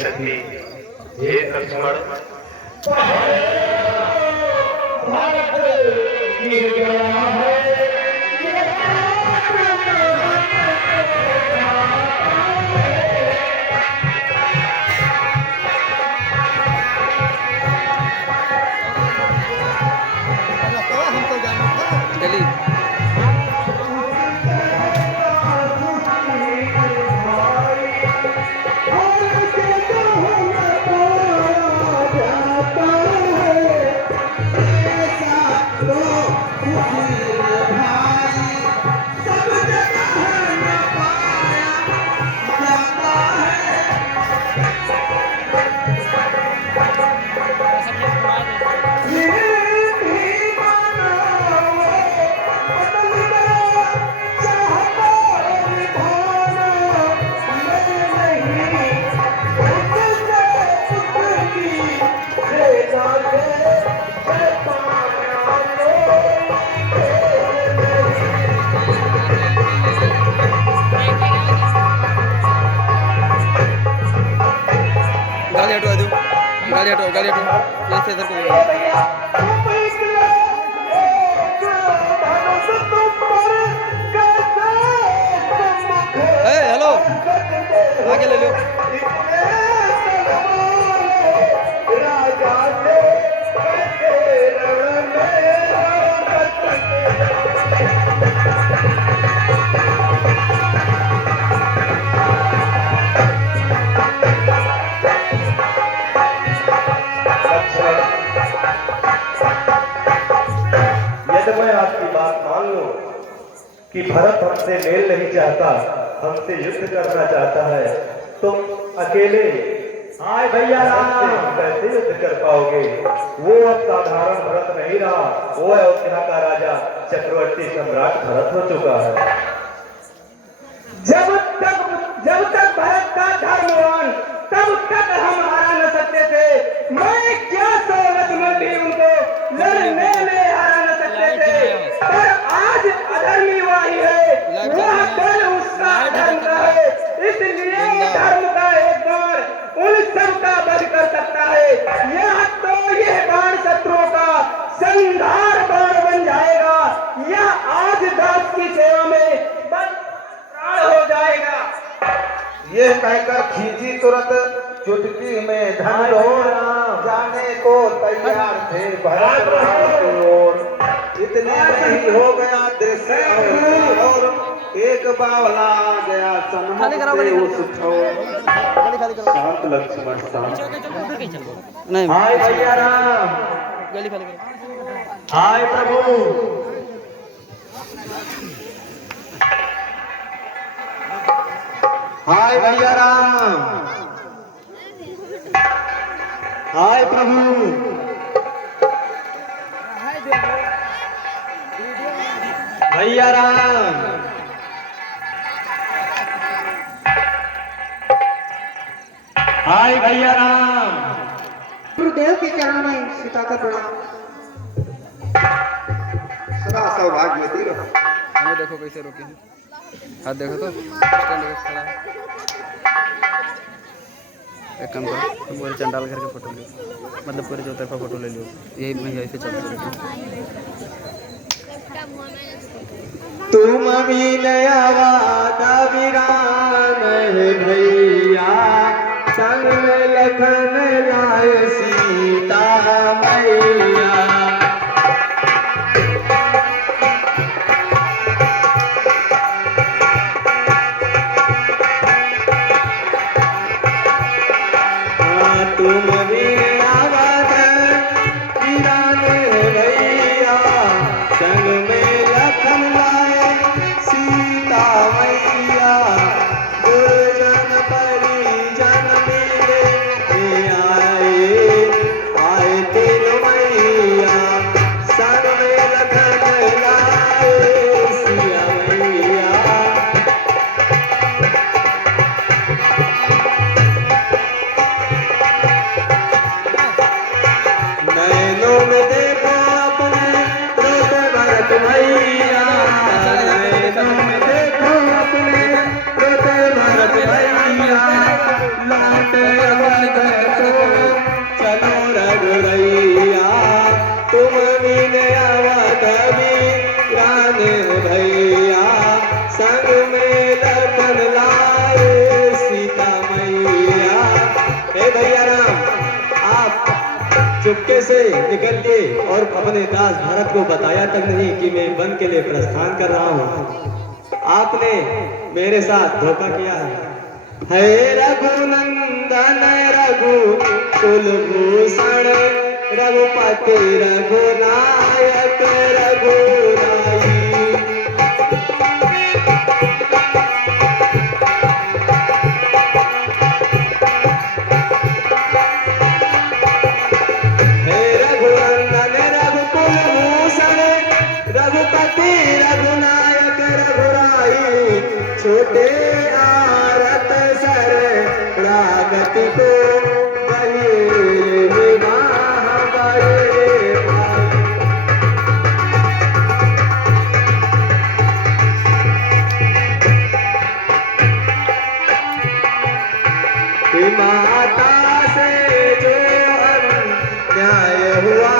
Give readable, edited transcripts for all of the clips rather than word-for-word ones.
शक्ति। हे लक्ष्मण, भारत गिर गया है। गाड़ी हटो ऐसे इधर को हेलो आगे ले लो। मैं आपकी बात मान लूं कि भरत हमसे मेल नहीं चाहता, हमसे युद्ध करना चाहता है, तुम अकेले आए भैया कैसे युद्ध कर पाओगे? वो अब साधारण भरत नहीं रहा, वो अयोध्या का राजा चक्रवर्ती सम्राट भरत हो चुका है। जब तक भरत का धर्मवान तब तक हम हरा न सकते थे। मैं क्या सोवत में भी उनको लड़ने में हरा न सकते थे, पर आज अधर्मी वही है, वह कल उसका धर्म का है। इसलिए धर्म का एक बाण उन सब का वध कर सकता है। यह बाण शत्रुओं का संहार बाण बन जाएगा। यह आज दास की सेवा में प्राण हो जाएगा। ये कहकर खींची तुरंत चुटकी में धन जाने को तैयार थे भरत की ओर। इतने में ही हो गया दृश्य और एक बावला आ गया सन्मुख से उस शांत लक्ष्मण शांत। हाय भैया राम, हाय प्रभु। हाय भैया राम, हाय प्रभु। भैया राम, हाय भैया राम। गुरुदेव के चरणों में सीता का प्रणाम। सदा सौभाग्यवती रहो। हमें देखो कैसे रोके हैं, हाथ देखो तो स्टैंड पे खड़ा है। एक काम करो तो पूरे चंडाल घर का फोटो लो, मतलब पूरे जो तरफा फोटो ले लो, यही मैं ऐसे चलता तुम भी नया वादा वीरान है भैया, संग में लखन लाए सीता मैया। तुम भी आवाज वीरान भैया, संग में लखन लाए सीता मैया। गुरजन परिजन मिले भैया राम, आप चुपके से निकल के और अपने दास भरत को बताया तक नहीं कि मैं वन के लिए प्रस्थान कर रहा हूँ। आपने मेरे साथ धोखा किया है रघुनंदन रघु कुलभूषण रघुपति रघुनायक रघुराई। रघुपति रघुनायक रघुराई छोटे आरत सर लागत को बहे विवाह बहे भाई। माता से जो अन्याय हुआ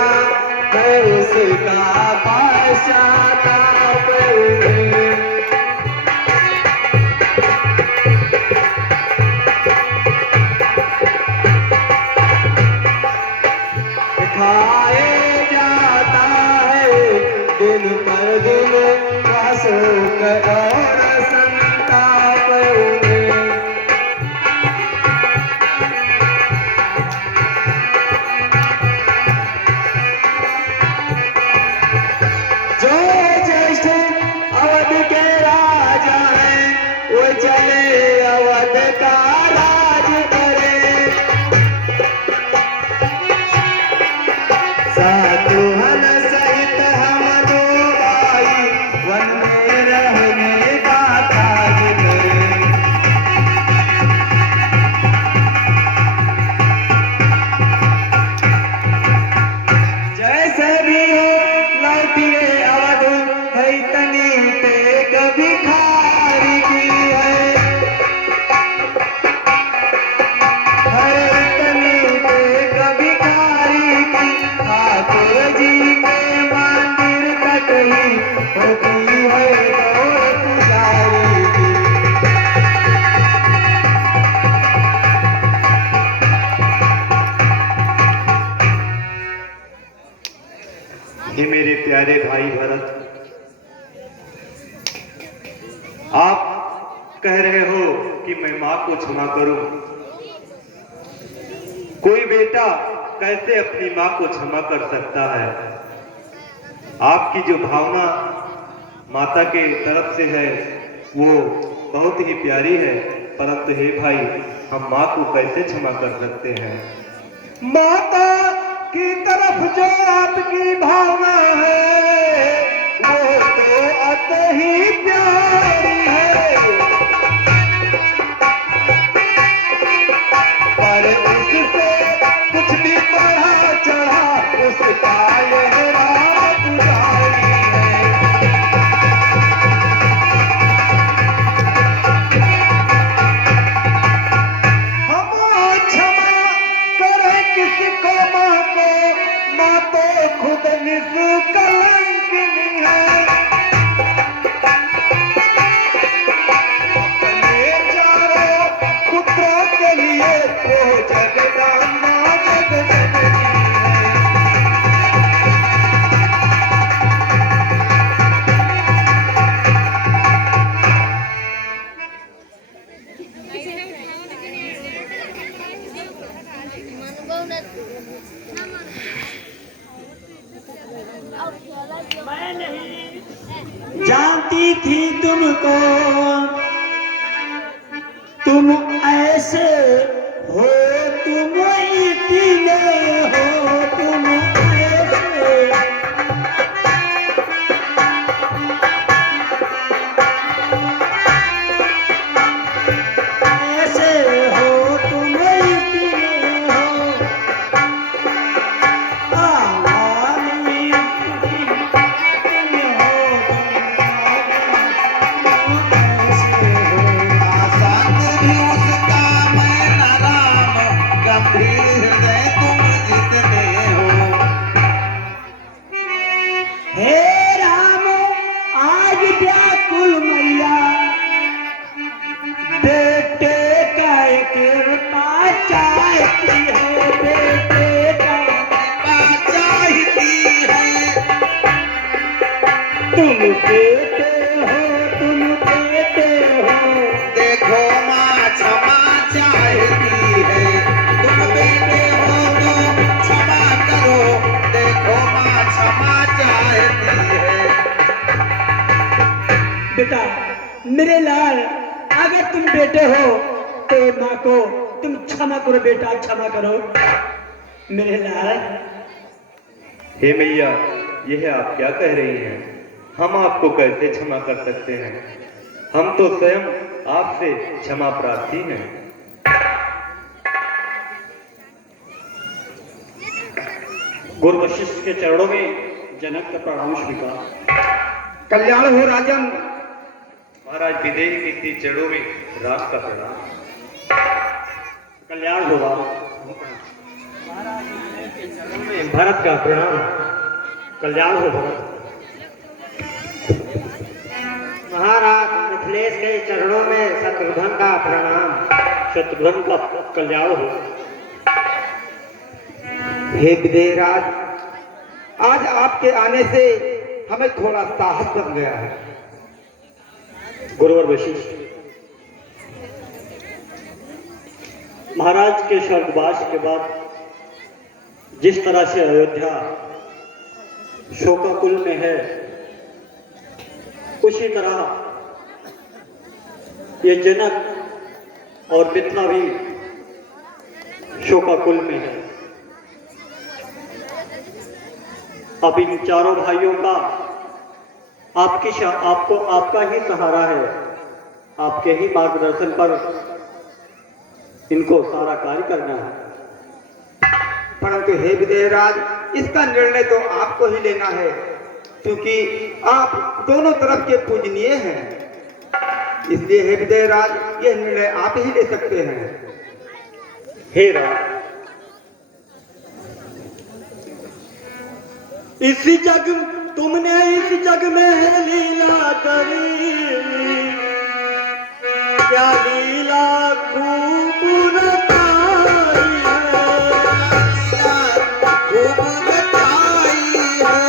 है उसका पश्चाताप दिखाए जाता है दिन पर दिन शोक और संताप चले अवध का राज करे साधुहन सहित हम दो भाई वन में रहने का काज करे। जैसे भी हो लौटिए अवध है तनी पे कभी खारी की हे मेरे प्यारे भाई भरत, आप कह रहे हो कि मैं मां को क्षमा करूं। कोई बेटा कैसे अपनी मां को क्षमा कर सकता है? आपकी जो भावना माता के तरफ से है वो बहुत ही प्यारी है, परंतु हे भाई, हम मां को कैसे क्षमा कर सकते हैं? माता की तरफ जो आपकी भावना है वो तो अत ही प्यारी है, पर उससे कुछ भी बढ़ा चढ़ा उसका यह रात पुजारी है। हम क्षमा करें किसी को, माँ तो खुद निष्कलंकिनी है। अपने चारों पुत्रों के लिए वो जगदम्बा जगजननी है। जानती थी तुमको, तुम ऐसे हो, तुम इतने हो, तुम ऐसे हो, तुम इतने हो। हे राम, आज व्याकुल मैया बेटे का कृपा चाहती क्षमा करो बेटा, क्षमा करो मेरे लाल। हे मैया, यह आप क्या कह रही हैं? हम आपको कैसे क्षमा कर सकते हैं? हम तो स्वयं आपसे क्षमा प्रार्थी हैं। गुरु वशिष्ठ के चरणों में जनक का प्रणाम स्वीकार। कल्याण हो राजन। महाराज विदेह के चरणों में राम का प्रणाम। कल्याण हो राम। भरत का प्रणाम। कल्याण हो भरत। महाराज मिथिलेश के चरणों में शत्रुघ्न का प्रणाम। शत्रुघ्न का कल्याण हो। हे विदेहराज, आज आपके आने से हमें थोड़ा साहस बन गया है। गुरुवर वशिष्ठ, महाराज के स्वर्गवास के बाद जिस तरह से अयोध्या शोकाकुल में है, उसी तरह ये जनक और मिथिला भी शोकाकुल में है। अब इन चारों भाइयों का आपका ही सहारा है। आपके ही मार्गदर्शन पर इनको सारा कार्य करना है। परंतु हे विदेहराज, इसका निर्णय तो आपको ही लेना है, क्योंकि आप दोनों तरफ के पूजनीय हैं। इसलिए हे विदेहराज, यह निर्णय आप ही ले सकते हैं। हे राम, इसी जग तुमने इस जग में है लीला करी, क्या लीला खूब रचाई है, खूब रचाई है।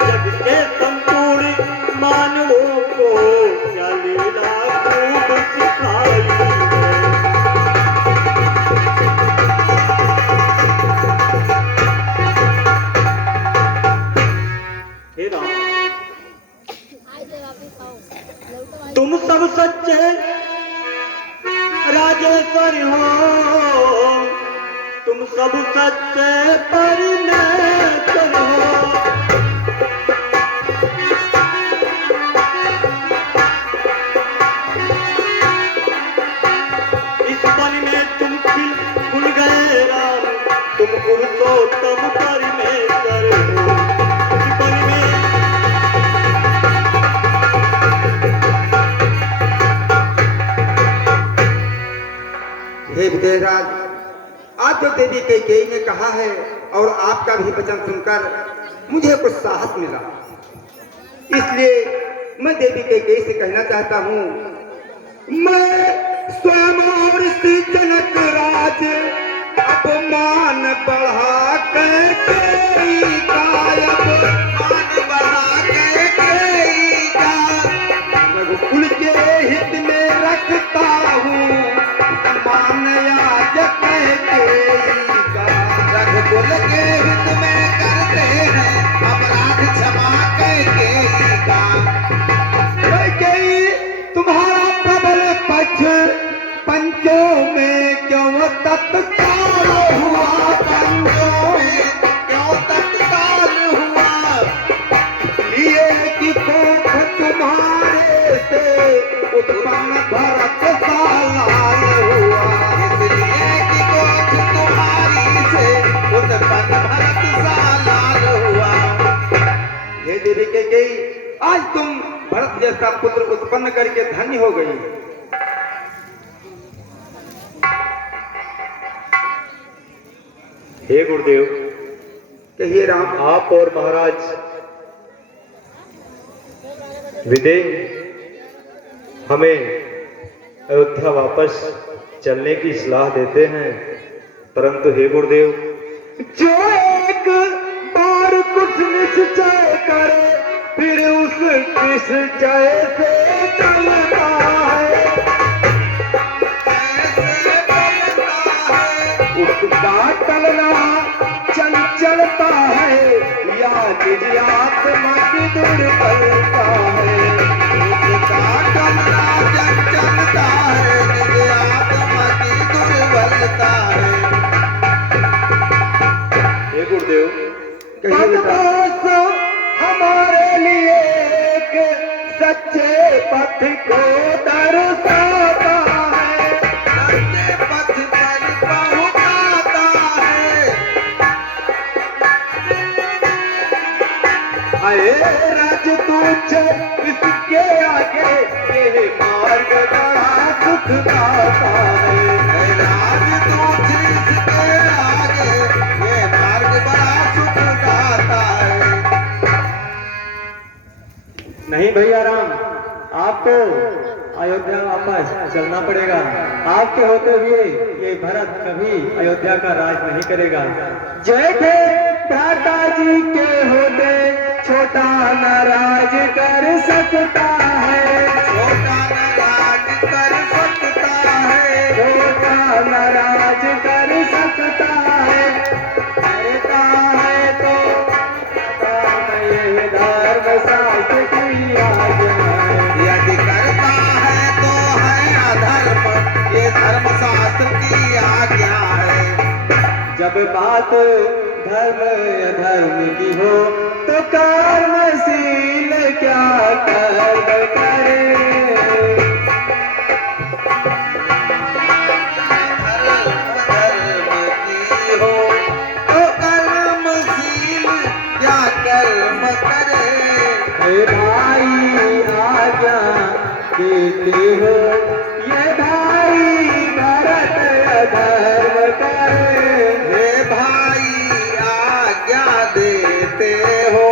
जग के संपूर्ण मानवों को क्या लीला खूब सिखाई है। तुम सब सच्चे राजेश्वर हो, तुम सब सच्चे परिणेतर हो। इस वन में तुम खुल गए राम, तुम पुरुषोत्तम परमेश्वर हो। इस वन में हे विदेहराज, आज जो देवी कैकेयी ने कहा है और आपका भी वचन सुनकर मुझे कुछ साहस मिला। इसलिए मैं देवी कैकेयी से कहना चाहता हूँ, मैं स्वयं और श्री जनक राज अपमान बढ़ा कैकेयी का, अपमान बढ़ा कैकेयी का रघुकुल के हित में रखता हूँ। रघुकुल के हित में करते हैं अपराध क्षमा कैकेयी का। कैकेयी, तुम्हारा प्रबल पक्ष पंचों में क्यों तत्काल हुआ, पंचों में क्यों तत्काल हुआ। लिए कि कोख तुम्हारे से उत्पन्न भरत सा लाल हुआ, इसलिए कि कोख तुम्हारी से उत्पन्न भरत सा लाल हुआ। हे देवी कैकेयी, आज तुम भरत जैसा पुत्र उत्पन्न करके धन्य हो गई। हे गुरुदेव, कहिए राम। आप और महाराज विदेह हमें अयोध्या वापस चलने की सलाह देते हैं, परंतु हे गुरुदेव, जो एक बार कुछ निश्चय करे फिर उस निश्चय से चलता है, उसका टलना चंचलता है या निज आत्मा की दुर्बलता है, उसका टलना गुरुदेव। कहिए बेटा। वनवास हमारे लिए एक सच्चे पथ को दर्शाता है। सच्चे पथ पर पहुंचाता है। अरे राजदूत इसके आगे ये मार्ग बड़ा सुखदाता है। राजदूत इसके आगे ये मार्ग बड़ा सुखदाता है। नहीं भैया राम, आपको अयोध्या वापस चलना पड़ेगा। आपके होते हुए ये भरत कभी अयोध्या का राज नहीं करेगा। जय थे भ्राता जी के होते छोटा न राज कर सकता है। छोटा न राज कर सकता है। छोटा न राज कर सकता है। करता है तो ये धर्म शास्त्र की आज्ञा है। यदि करता है तो है अधर्म, ये धर्मशास्त्र की आज्ञा है। जब बात धर्म अधर्म की हो तो कर्मशील क्या कर्म करे। धर्म की हो तो कर्मशील क्या कर्म करे। हे भाई आज्ञा देते हो, ये भाई भरत अधर्म करे। हे भाई आज्ञा देते हो,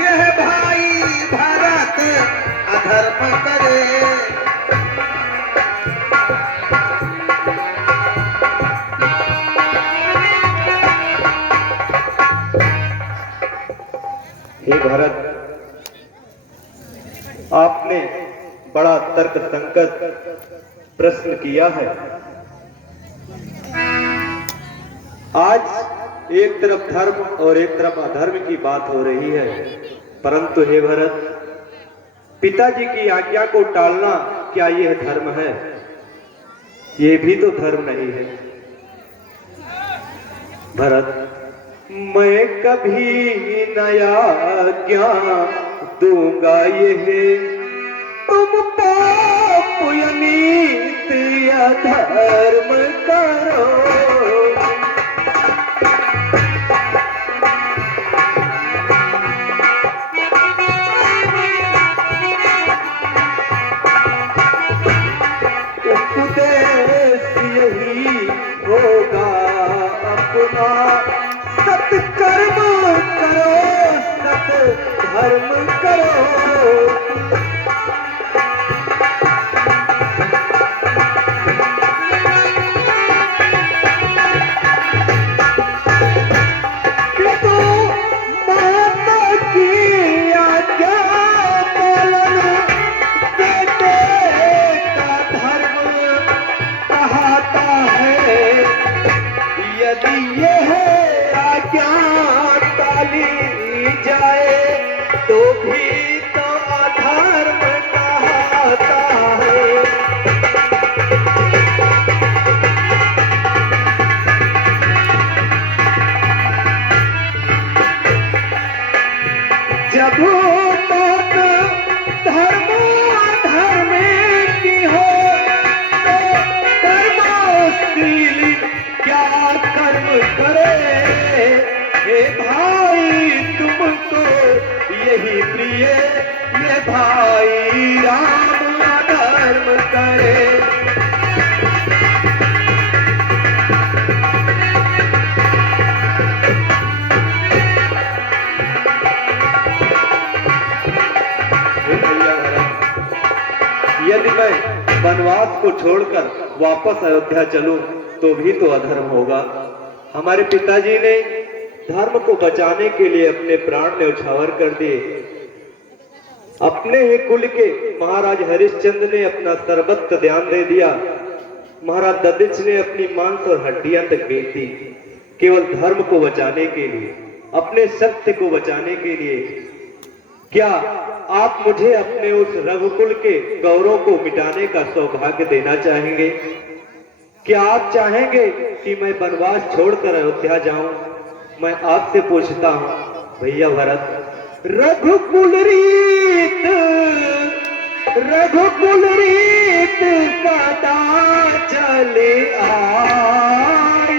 यह भाई भरत अधर्म करे। हे भरत, आपने बड़ा तर्क संगत प्रश्न किया है। आज एक तरफ धर्म और एक तरफ अधर्म की बात हो रही है, परंतु हे भरत, पिताजी की आज्ञा को टालना क्या यह धर्म है? ये भी तो धर्म नहीं है। भरत, मैं कभी नया आज्ञा दूंगा ये तुम पाप या नीति या धर्म करो। उपदेश यही होगा अपना, सत्कर्म करो सत धर्म करो। पितु माता की आज्ञा पालन, बेटे का धर्म कहता है। यदि यह आज्ञा टाली जाए तो भी तो अधर्म कहता है। जब तक धर्म अधर्म की हो तो कर्मशील क्या कर्म करे। हे भाई तुमको यही प्रिय, ये भाई राम अधर्म करे। यदि मैं वनवास को छोड़कर वापस अयोध्या चलूं तो भी तो अधर्म होगा। हमारे पिताजी ने धर्म को बचाने के लिए अपने प्राण न्यौछावर कर दिए। अपने ही कुल के महाराज हरिश्चंद्र ने अपना सर्वत्र ध्यान दे दिया। महाराज दधिच ने अपनी मांस और हड्डियां तक बेच दी, केवल धर्म को बचाने के लिए, अपने सत्य को बचाने के लिए। क्या आप मुझे अपने उस रघुकुल के गौरव को मिटाने का सौभाग्य देना चाहेंगे? क्या आप चाहेंगे कि मैं वनवास छोड़कर अयोध्या जाऊं? मैं आपसे पूछता हूँ भैया भरत, रघुकुल रीत सदा चले आई,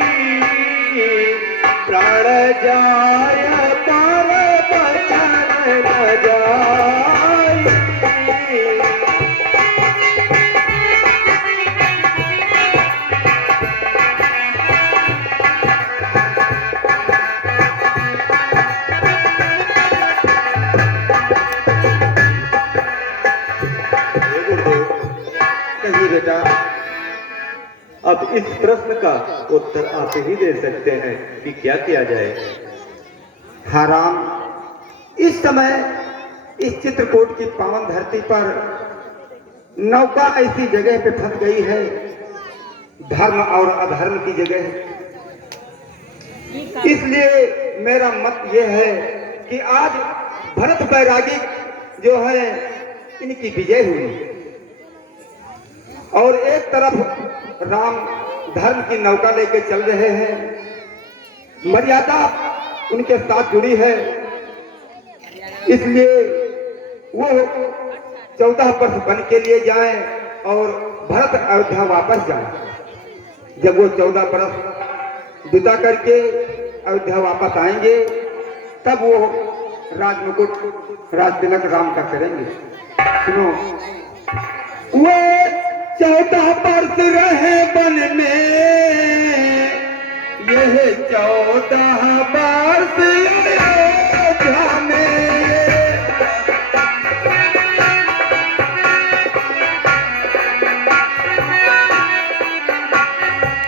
प्राण जाय पर बचन न जाय। कहिए बेटा। अब इस प्रश्न का उत्तर आप ही दे सकते हैं कि क्या किया जाए। हाँ राम, इस समय इस चित्रकूट की पावन धरती पर नौका ऐसी जगह पे फंस गई है, धर्म और अधर्म की जगह। इसलिए मेरा मत यह है कि आज भरत बैरागी जो है इनकी विजय हुई, और एक तरफ राम धर्म की नौका लेके चल रहे हैं। मर्यादा उनके साथ जुड़ी है, इसलिए वो 14 वर्ष वन के लिए जाएं और भरत अयोध्या वापस जाएं। जब वो 14 वर्ष बिता करके अयोध्या वापस आएंगे, तब वो राजमुकुट राज तिलक राम का करेंगे। सुनो, वो 14 वर्ष रहे वन में, यह 14 वर्ष अयोध्या में।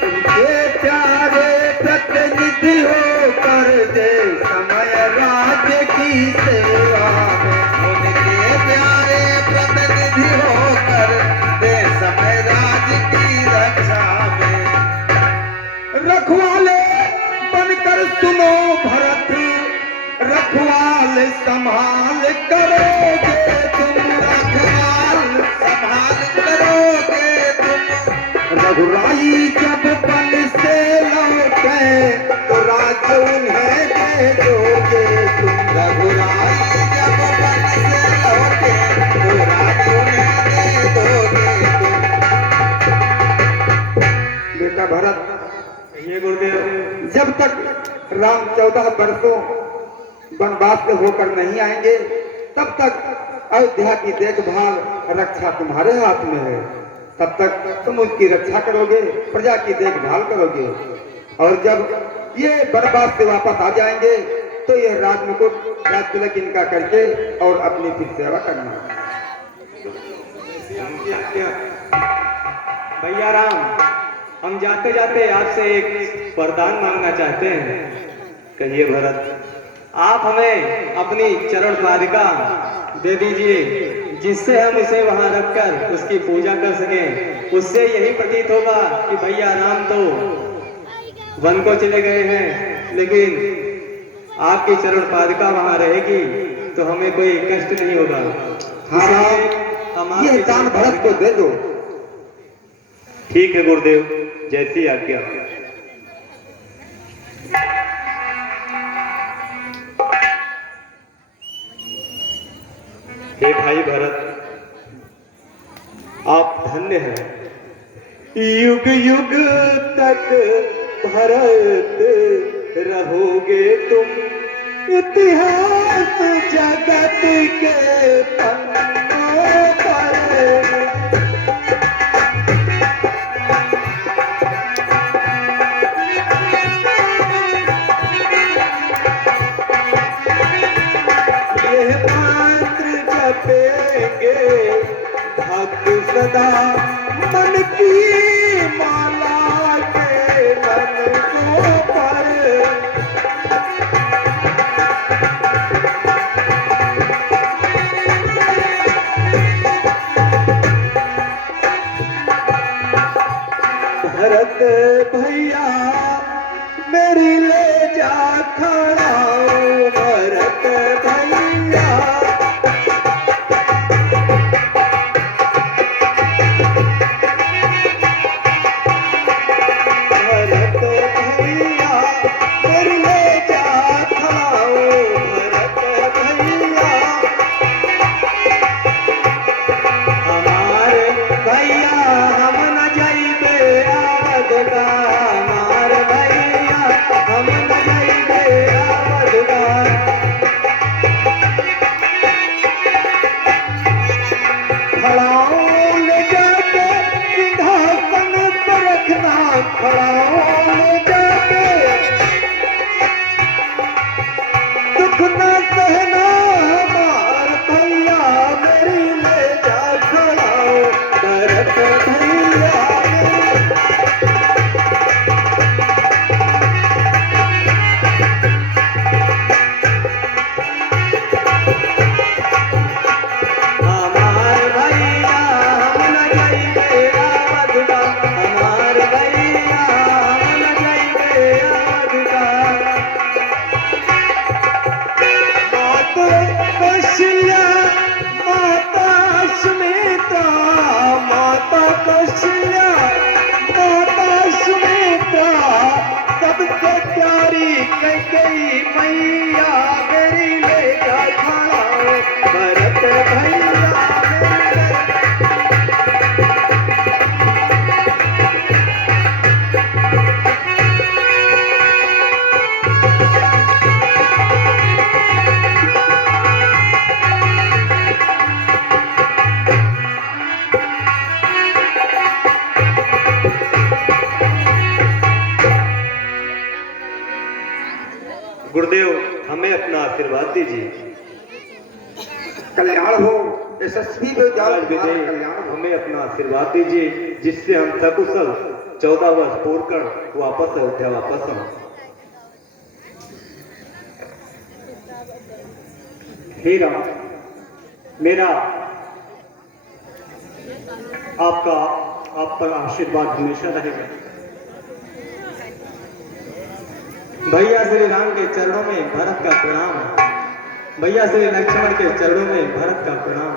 उनके प्यारे प्रतिनिधि होकर दे समय राज्य की सेवा में, उनके प्यारे प्रतिनिधि होकर दे समय राज्य की रक्षा में। रखवाले बनकर सुनो भरत, रखवाल संभाल करोगे तुम, रखवाल संभाल करोगे तुम। रघुराई जब वन से लौटे तो राज्य उन्हें दे दोगे तुम, रघुराई जब वन से लौटे तो राज्य उन्हें दे दोगे तुम। बेटा भरत, ये गुरुदेव, जब तक राम 14 वर्षों वनवास से होकर नहीं आएंगे, तब तक अयोध्या की देखभाल रक्षा तुम्हारे हाथ में है। तब तक तुम उसकी रक्षा करोगे, प्रजा की देखभाल करोगे, और जब ये वनवास से वापस आ जाएंगे तो ये राजमुकुट राज तिलक इनका करके और अपनी फिर सेवा करना। भैया राम, हम जाते जाते आपसे एक वरदान मांगना चाहते हैं। कहिए भरत। आप हमें अपनी चरण पादिका दे दीजिए, जिससे हम उसे वहां रखकर उसकी पूजा कर सकें। उससे यही प्रतीत होगा कि भैया राम तो वन को चले गए हैं, लेकिन आपकी चरण पादिका वहां रहेगी तो हमें कोई कष्ट नहीं होगा। हाँ राम, हम ये आपकी दान चरण भरत को दे दो। ठीक है गुरुदेव, जैसी आज्ञा। हे भाई भरत, आप धन्य हैं। युग युग तक भरत रहोगे तुम, इतिहास जगत के पन्नों पर। ये मंत्र जपेंगे भक्त सदा, मन की माला के मन को पर। भरत भैया मेरी ले जा खड़ा, भरत भैया। भरत भैया मेरी ले जा सबसे प्यारी कैकेयी मैया मेरी ले जा खाना भरत भैया मेरी गुरुदेव हमें अपना आशीर्वाद दीजिए। कल्याण हो यशस्वी हो जाओ महाराज विजय हमें अपना आशीर्वाद दीजिए जिससे हम सकुशल 14 वर्ष पूर्ण कर वापस अयोध्या वापस आए। हे राम, मेरा आपका आप पर आशीर्वाद हमेशा रहेगा। भैया श्री राम के चरणों में भरत का प्रणाम। भैया श्री लक्ष्मण के चरणों में भरत का प्रणाम।